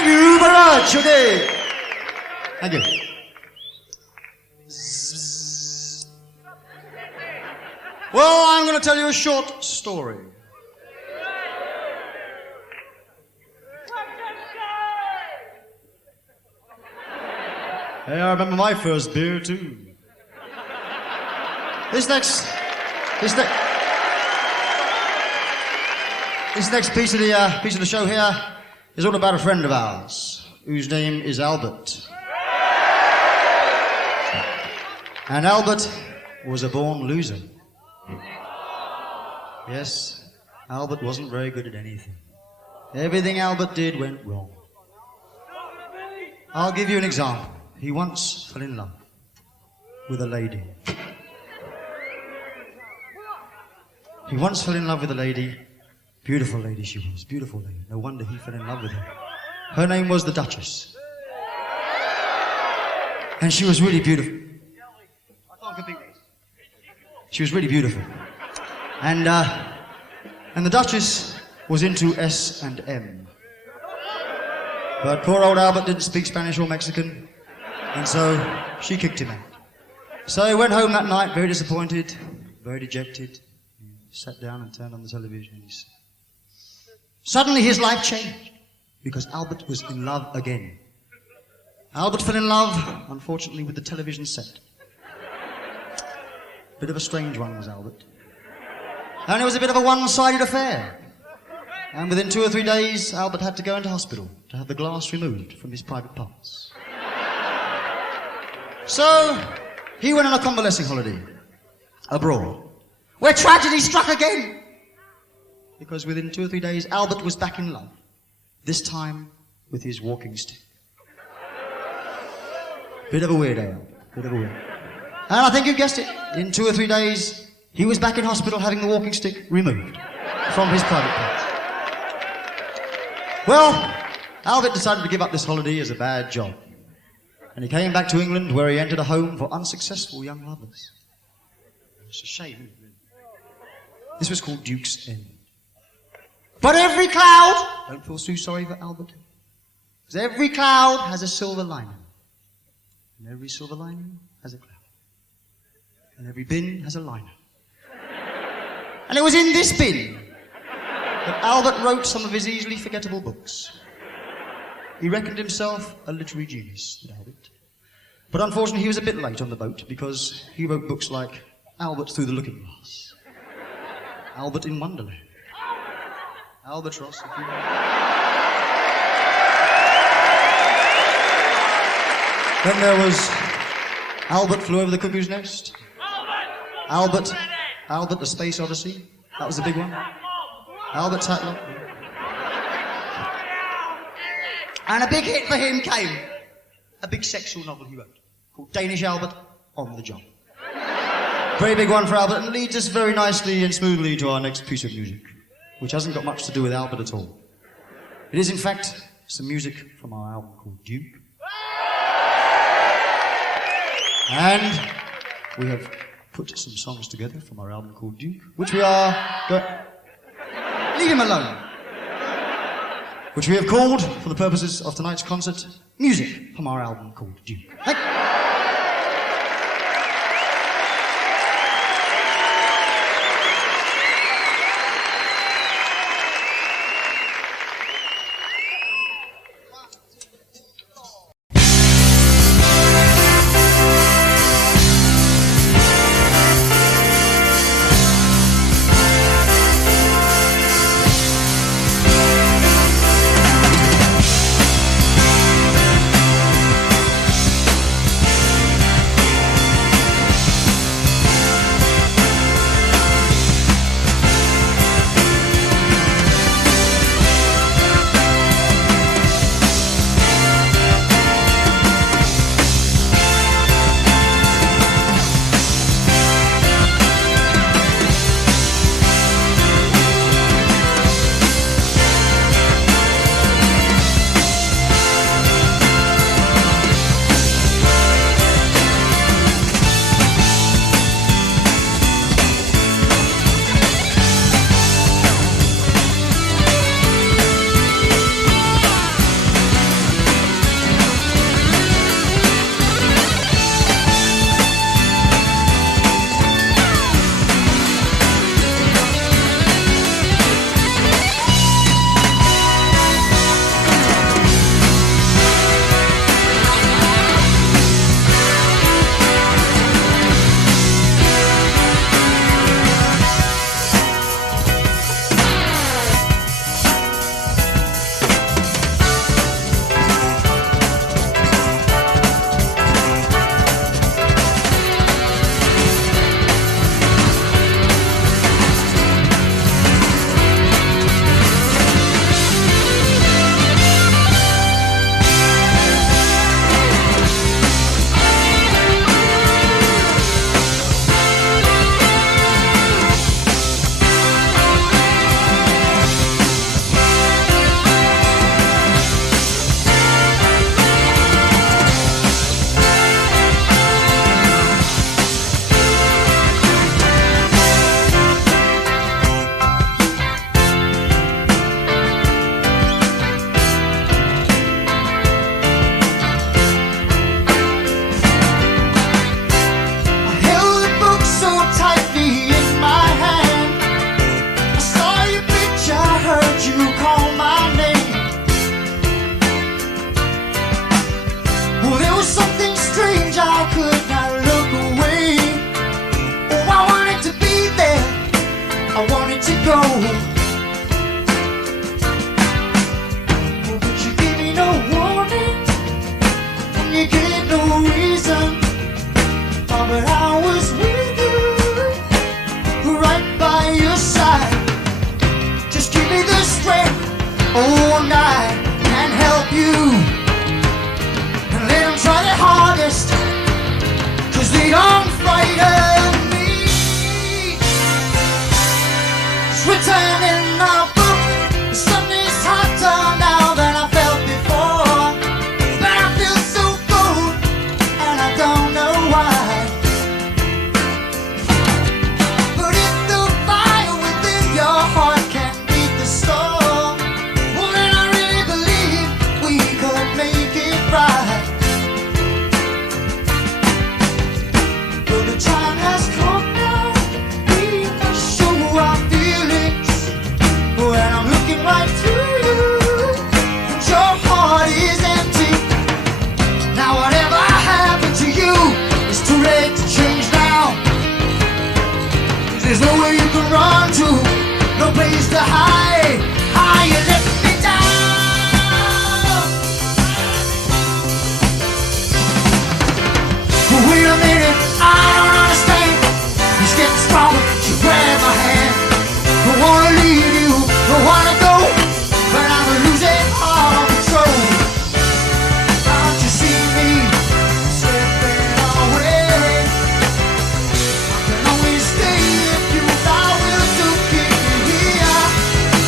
Thank you very much. Okay. Thank you. Well, I'm going to tell you a short story. Hey, I remember my first beer too. This next piece of the show here is all about a friend of ours, whose name is Albert. And Albert was a born loser. Yes, Albert wasn't very good at anything. Everything Albert did went wrong. I'll give you an example. He once fell in love with a lady. He once fell in love with a lady. Beautiful lady she was, beautiful lady. No wonder he fell in love with her. Her name was the Duchess. And she was really beautiful. She was really beautiful. And the Duchess was into S&M. But poor old Albert didn't speak Spanish or Mexican, and so she kicked him out. So he went home that night very disappointed, very dejected. He sat down and turned on the television and he said, suddenly his life changed because Albert was in love again. Albert fell in love, unfortunately, with the television set. Bit of a strange one was Albert. And it was a bit of a one-sided affair. And within 2 or 3 days, Albert had to go into hospital to have the glass removed from his private parts. So, he went on a convalescing holiday abroad, where tragedy struck again. Because within 2 or 3 days, Albert was back in love, this time with his walking stick. Bit of a weirdo, Albert, bit of a weirdo. And I think you guessed it, in 2 or 3 days, he was back in hospital having the walking stick removed from his private parts. Well, Albert decided to give up this holiday as a bad job. And he came back to England where he entered a home for unsuccessful young lovers. It's a shame, isn't it? This was called Duke's End. But every cloud, don't feel too sorry for Albert, because every cloud has a silver lining. And every silver lining has a cloud. And every bin has a liner. And it was in this bin that Albert wrote some of his easily forgettable books. He reckoned himself a literary genius, Albert. But unfortunately, he was a bit late on the boat because he wrote books like Albert Through the Looking Glass, Albert in Wonderland, Albatross. Then there was Albert Flew Over the Cuckoo's Nest, Albert, The Space Odyssey. That was the big one. Albert Tatlock. And a big hit for him came a big sexual novel he wrote called Danish Albert on the Job. Very big one for Albert, and leads us very nicely and smoothly to our next piece of music, which hasn't got much to do with Albert at all. It is, in fact, some music from our album called Duke. And we have put some songs together from our album called Duke, which we are... Leave him alone. Which we have called, for the purposes of tonight's concert, music from our album called Duke. Thank you. high, high, you let me down. Wait a minute, I don't understand. He's getting stronger, she grabbed my hand. Don't wanna leave you, don't wanna go, but I'm losing all control. Can't you see me slipping away? I can only stay if you allow will to keep me here.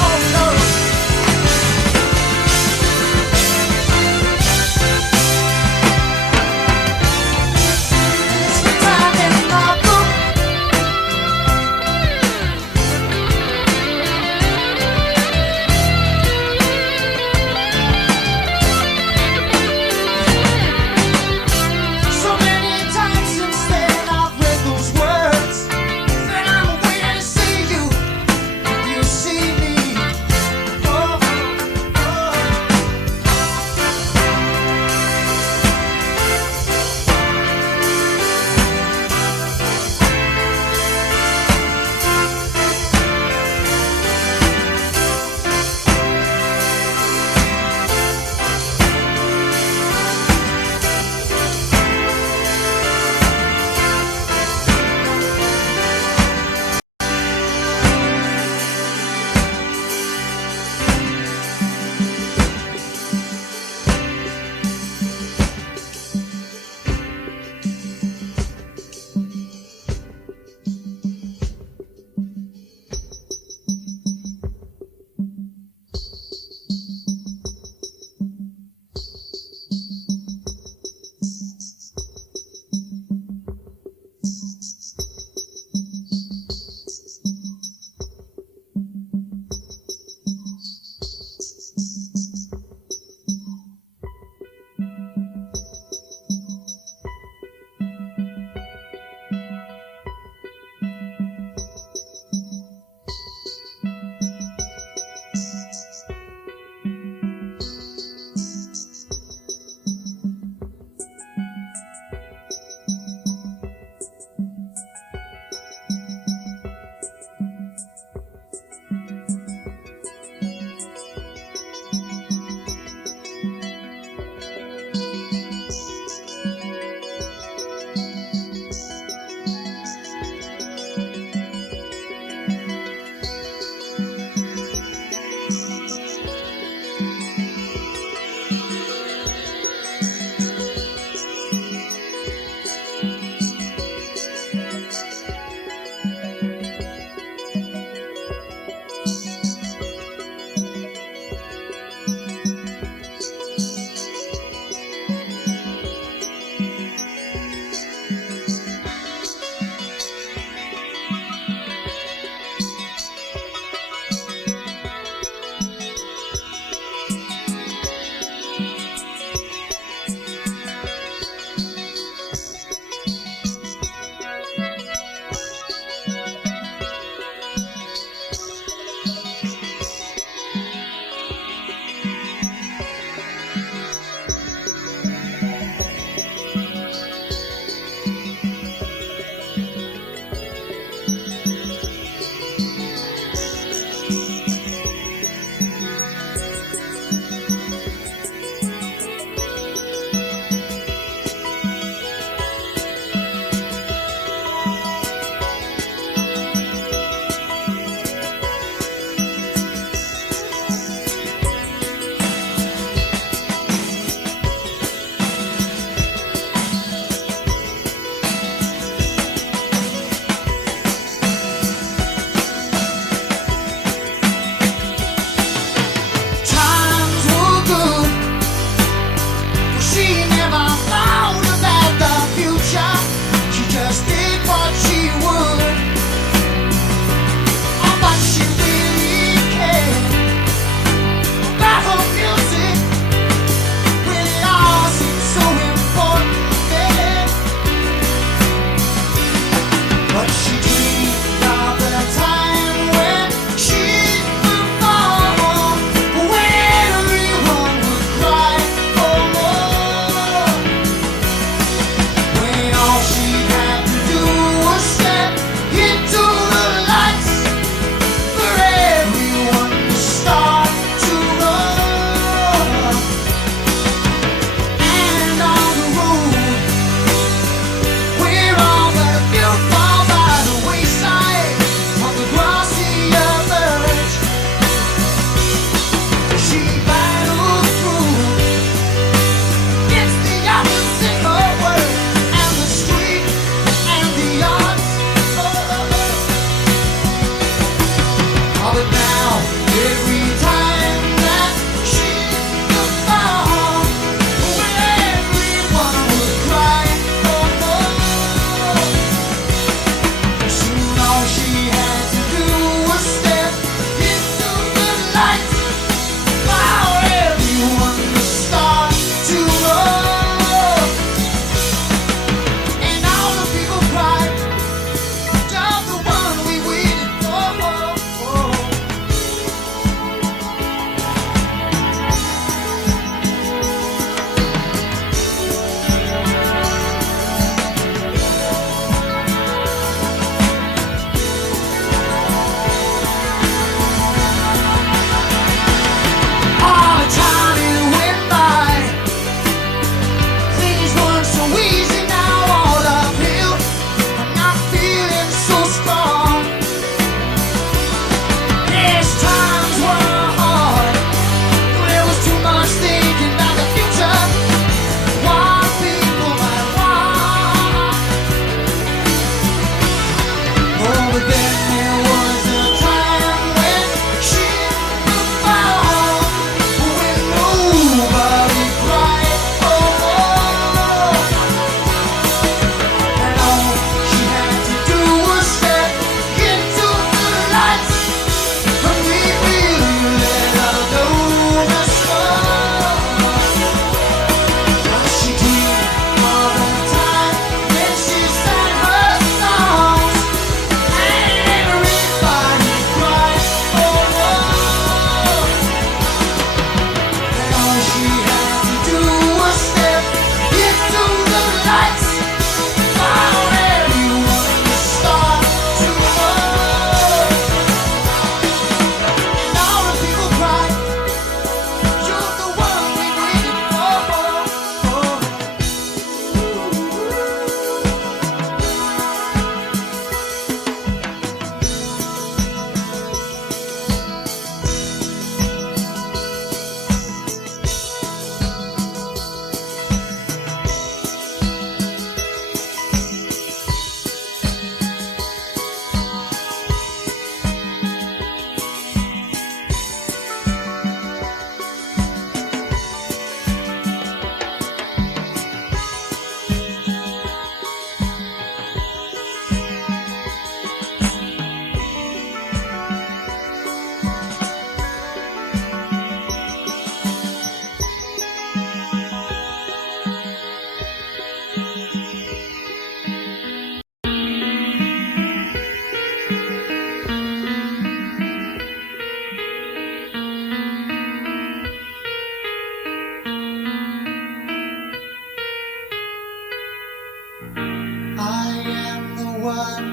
one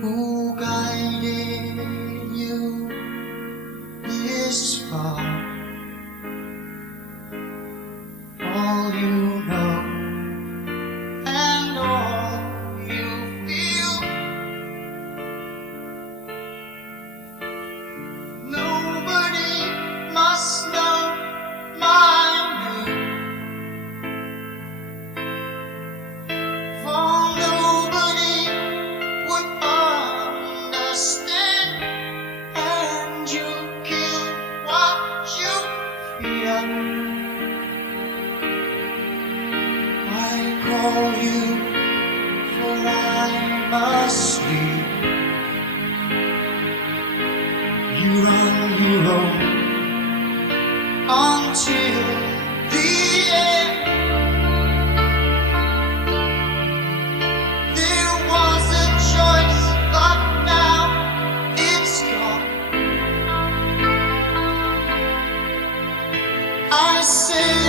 who guided you this far. All you know and all you feel. Nobody must know my name, for nobody would understand, and you kill what you fear. I call you, for I must leave. You run your own until the end. There was a choice, but now it's gone. I said